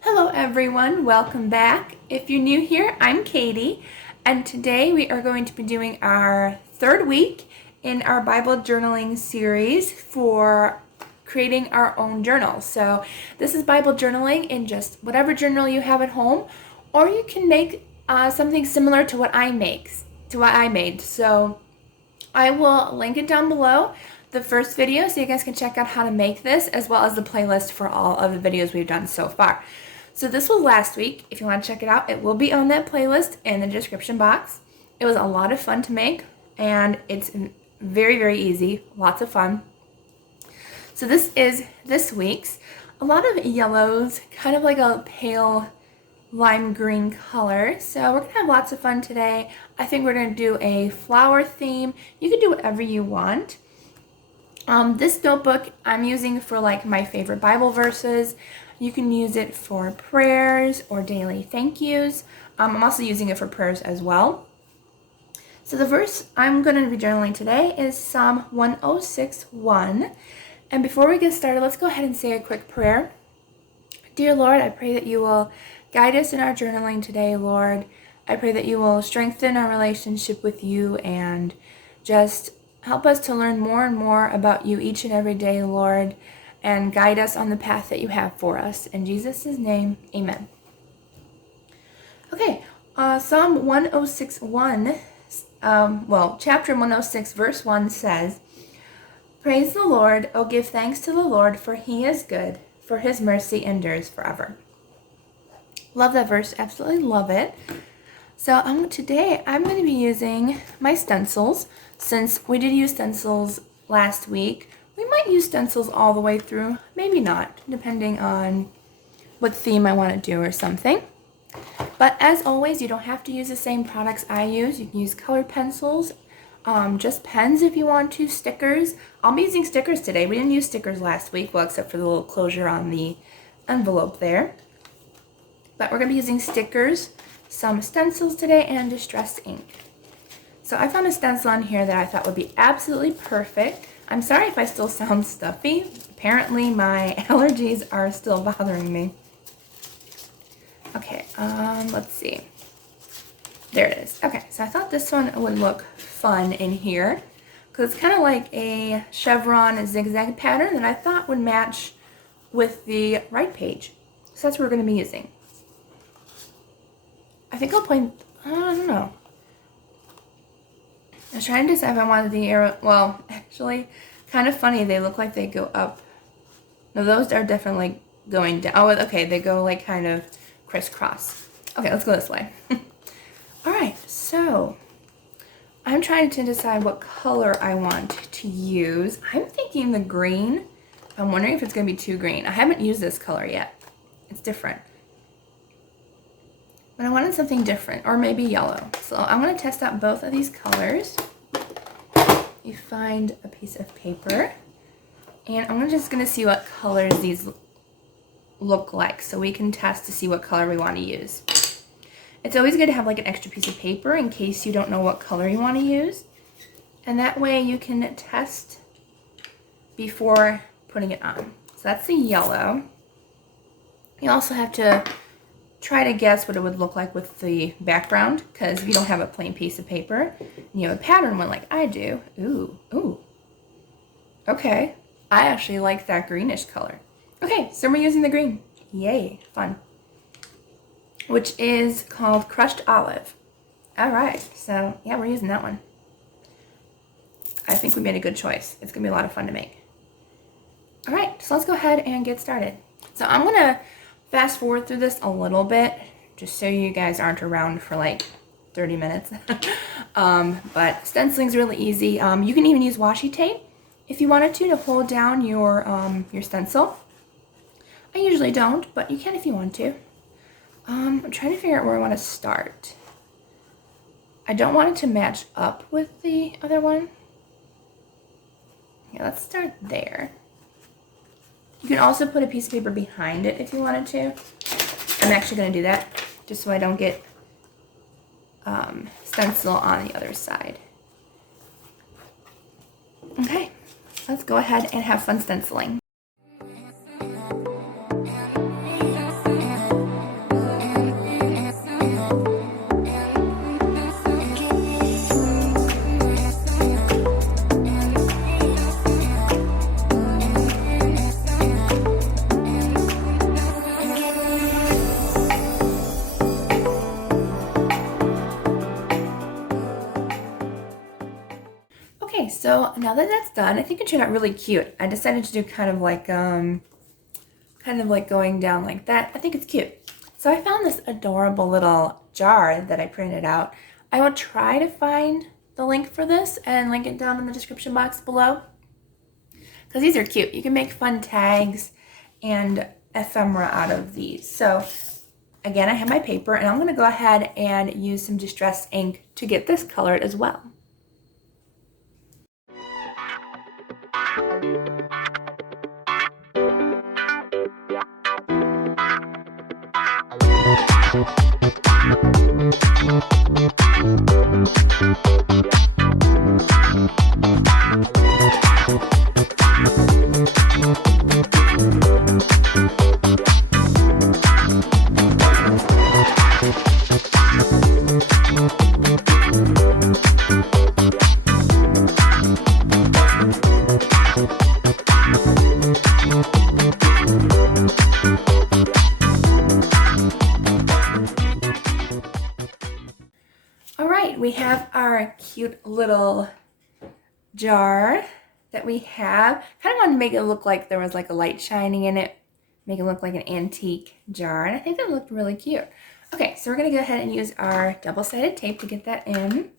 Hello everyone, welcome back. If you're new here, I'm Katie, and today we are going to be doing our third week in our Bible journaling series for creating our own journal. So this is Bible journaling in just whatever journal you have at home, or you can make something similar to what I made. So I will link it down below, the first video, so you guys can check out how to make this, as well as the playlist for all of the videos we've done so far. So this was last week. If you want to check it out, it will be on that playlist in the description box. It was a lot of fun to make, and it's very, very easy, lots of fun. So this is this week's. A lot of yellows, kind of like a pale lime green color. So we're gonna have lots of fun today. I think we're gonna do a flower theme. You can do whatever you want. This notebook I'm using for like my favorite Bible verses. You can use it for prayers or daily thank yous. I'm also using it for prayers as well. So the verse I'm going to be journaling today is Psalm 106:1. And before we get started, let's go ahead and say a quick prayer. Dear Lord, I pray that you will guide us in our journaling today, Lord. I pray that you will strengthen our relationship with you and just help us to learn more and more about you each and every day, Lord, and guide us on the path that you have for us. In Jesus' name, amen. Okay, Psalm 106:1, chapter 106, verse 1 says, Praise the Lord, oh give thanks to the Lord, for he is good, for his mercy endures forever. Love that verse, absolutely love it. So today I'm going to be using my stencils. Since we did use stencils last week, we might use stencils all the way through, maybe not, depending on what theme I want to do or something. But as always, you don't have to use the same products I use. You can use colored pencils, just pens if you want to, stickers. I'll be using stickers today. We didn't use stickers last week, well, except for the little closure on the envelope there. But we're going to be using stickers, some stencils today, and distress ink. So I found a stencil on here that I thought would be absolutely perfect. I'm sorry if I still sound stuffy. Apparently my allergies are still bothering me. Okay, let's see. There it is. Okay, so I thought this one would look fun in here because it's kind of like a chevron zigzag pattern that I thought would match with the right page. So that's what we're going to be using. I think I'll play, I don't know. I was trying to decide if I wanted the arrow, well, actually, kind of funny, they look like they go up. No, those are definitely going down. Oh, okay, they go like kind of crisscross. Okay, let's go this way. Alright, so I'm trying to decide what color I want to use. I'm thinking the green. I'm wondering if it's going to be too green. I haven't used this color yet. It's different. But I wanted something different, or maybe yellow. So I'm going to test out both of these colors. You find a piece of paper, and I'm just going to see what colors these look like, so we can test to see what color we want to use. It's always good to have like an extra piece of paper in case you don't know what color you want to use, and that way you can test before putting it on. So that's the yellow. You also have to try to guess what it would look like with the background, because if you don't have a plain piece of paper and you have a pattern one like I do, ooh. Okay, I actually like that greenish color. Okay, so we're using the green. Yay, fun. Which is called Crushed Olive. All right, so yeah, we're using that one. I think we made a good choice. It's gonna be a lot of fun to make. All right, so let's go ahead and get started. So I'm gonna fast forward through this a little bit, just so you guys aren't around for like 30 minutes. But stenciling's really easy. You can even use washi tape if you wanted to hold down your stencil. I usually don't, but you can if you want to. I'm trying to figure out where I want to start. I don't want it to match up with the other one. Yeah, let's start there. You can also put a piece of paper behind it if you wanted to. I'm actually going to do that just so I don't get stencil on the other side. Okay, let's go ahead and have fun stenciling. so now that that's done, I think it turned out really cute. I decided to do kind of like going down like that. I think it's cute. So I found this adorable little jar that I printed out. I will try to find the link for this and link it down in the description box below, because these are cute. You can make fun tags and ephemera out of these. So again, I have my paper, and I'm going to go ahead and use some distress ink to get this colored as well. We have our cute little jar that we have. Kind of wanted to make it look like there was like a light shining in it, make it look like an antique jar, and I think that looked really cute. Okay, so we're gonna go ahead and use our double-sided tape to get that in.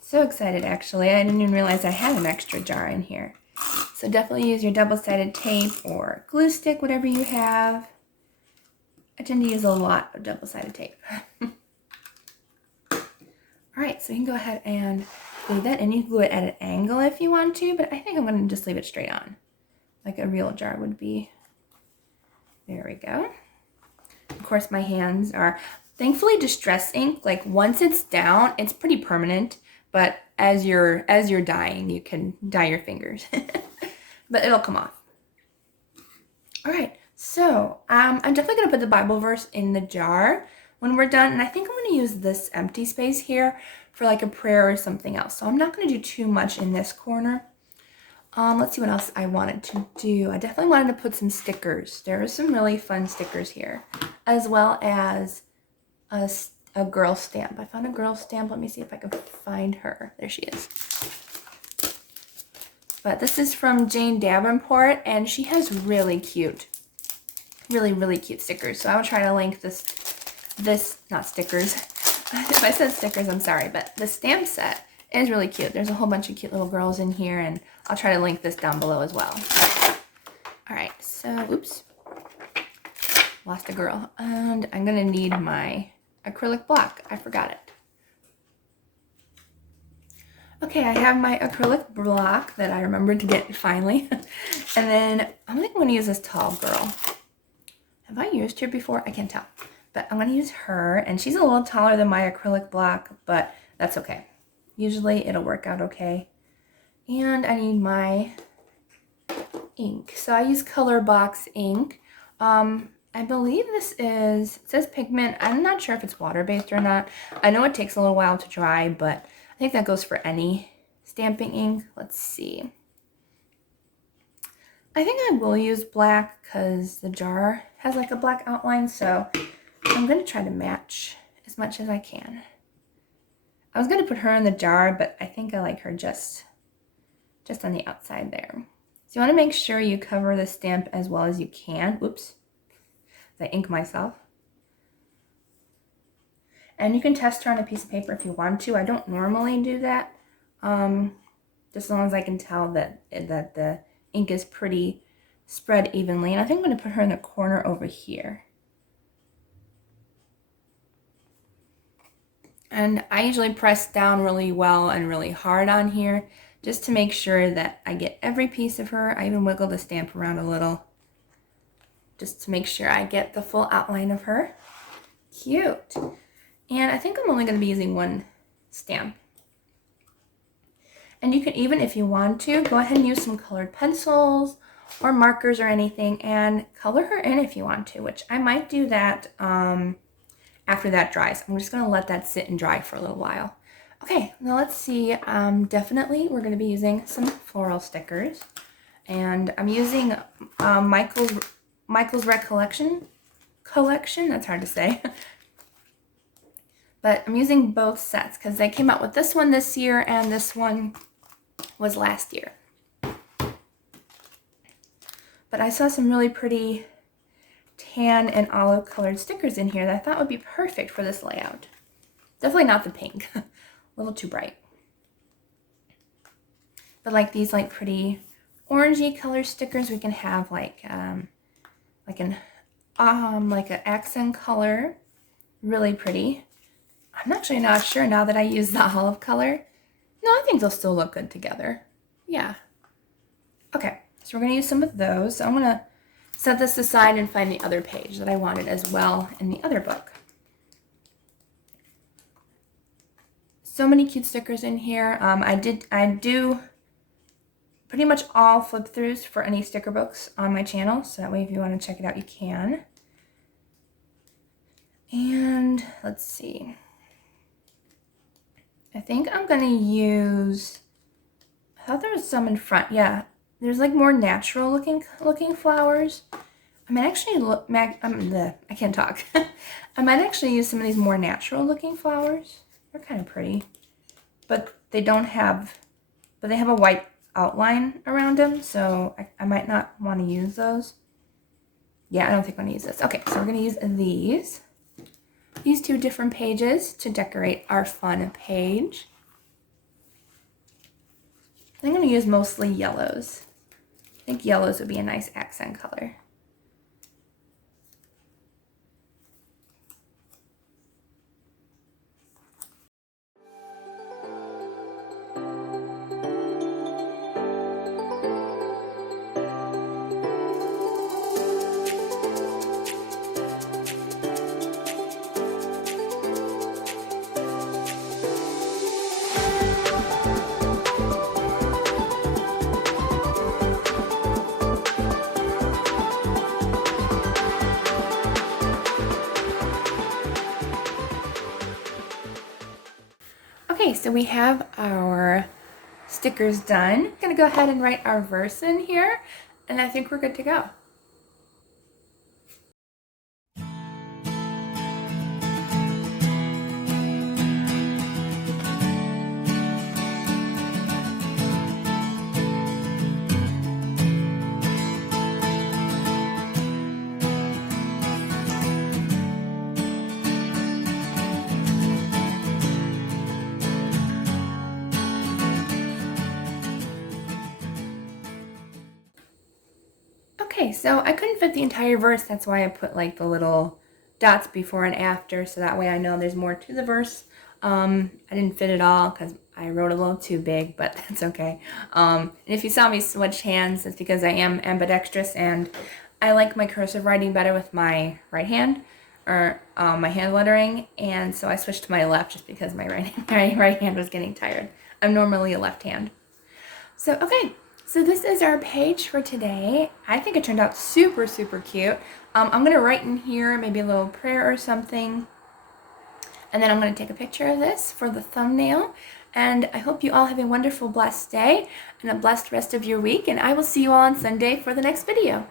So excited, actually. I didn't even realize I had an extra jar in here. So definitely use your double-sided tape or glue stick, whatever you have. I tend to use a lot of double-sided tape. All right, so you can go ahead and glue that, and you can glue it at an angle if you want to, but I think I'm going to just leave it straight on, like a real jar would be. There we go. Of course, my hands are thankfully distress ink. Like once it's down, it's pretty permanent, but as you're dyeing, you can dye your fingers, but it'll come off. All right, so I'm definitely going to put the Bible verse in the jar when we're done, and I think I'm going to use this empty space here for like a prayer or something else. So I'm not going to do too much in this corner. Let's see what else I wanted to do. I definitely wanted to put some stickers. There are some really fun stickers here, as well as a girl stamp. I found a girl stamp. Let me see if I can find her. There she is. But this is from Jane Davenport, and she has really cute, really cute stickers. So I will try to link this, not stickers. If I said stickers, I'm sorry, but the stamp set is really cute. There's a whole bunch of cute little girls in here, and I'll try to link this down below as well. All right, so, oops, lost a girl. And I'm gonna need my acrylic block. I forgot it. Okay, I have my acrylic block that I remembered to get finally. And then I think I'm gonna use this tall girl. Have I used her before? I can't tell. But I'm going to use her, and she's a little taller than my acrylic block, but that's okay. Usually it'll work out okay. And I need my ink. So I use Color Box ink. I believe this is, it says pigment. I'm not sure if it's water-based or not. I know it takes a little while to dry, but I think that goes for any stamping ink. Let's see. I think I will use black because the jar has like a black outline, so I'm going to try to match as much as I can. I was going to put her in the jar, but I think I like her just on the outside there. So you want to make sure you cover the stamp as well as you can. Whoops, I ink myself. And you can test her on a piece of paper if you want to. I don't normally do that, just as long as I can tell that the ink is pretty spread evenly. And I think I'm going to put her in the corner over here. And I usually press down really well and really hard on here just to make sure that I get every piece of her. I even wiggle the stamp around a little just to make sure I get the full outline of her. Cute. And I think I'm only going to be using one stamp. And you can even, if you want to, go ahead and use some colored pencils or markers or anything and color her in if you want to, which I might do that after that dries. I'm just going to let that sit and dry for a little while. Okay, now let's see. Definitely we're going to be using some floral stickers. And I'm using Michael's Recollection collection. That's hard to say. But I'm using both sets because they came out with this one this year and this one was last year. But I saw some really pretty tan and olive colored stickers in here that I thought would be perfect for this layout. Definitely not the pink, a little too bright. But like these like pretty orangey color stickers, we can have like an accent color, really pretty. I'm actually not sure now that I use the olive color. No, I think they'll still look good together. Yeah. Okay, so we're gonna use some of those. So I'm gonna set this aside and find the other page that I wanted as well in the other book. So many cute stickers in here. I do pretty much all flip throughs for any sticker books on my channel, so that way if you want to check it out, you can. And let's see. I think I'm gonna use, I thought there was some in front. Yeah, there's like more natural looking flowers. I might actually look, I can't talk. I might actually use some of these more natural looking flowers. They're kind of pretty, but they have a white outline around them, so I might not want to use those. Yeah, I don't think I'm gonna use this. Okay, so we're gonna use these two different pages to decorate our fun page. I'm going to use mostly yellows. I think yellows would be a nice accent color. Okay, so we have our stickers done. I'm gonna go ahead and write our verse in here, and I think we're good to go. Okay, so I couldn't fit the entire verse. That's why I put like the little dots before and after, so that way I know there's more to the verse. I didn't fit it all because I wrote a little too big, but that's okay. And if you saw me switch hands, it's because I am ambidextrous and I like my cursive writing better with my right hand, or my hand lettering, and so I switched to my left just because my right hand was getting tired. I'm normally a left hand. So, okay. So this is our page for today. I think it turned out super, super cute. I'm going to write in here maybe a little prayer or something. And then I'm going to take a picture of this for the thumbnail. And I hope you all have a wonderful, blessed day and a blessed rest of your week. And I will see you all on Sunday for the next video.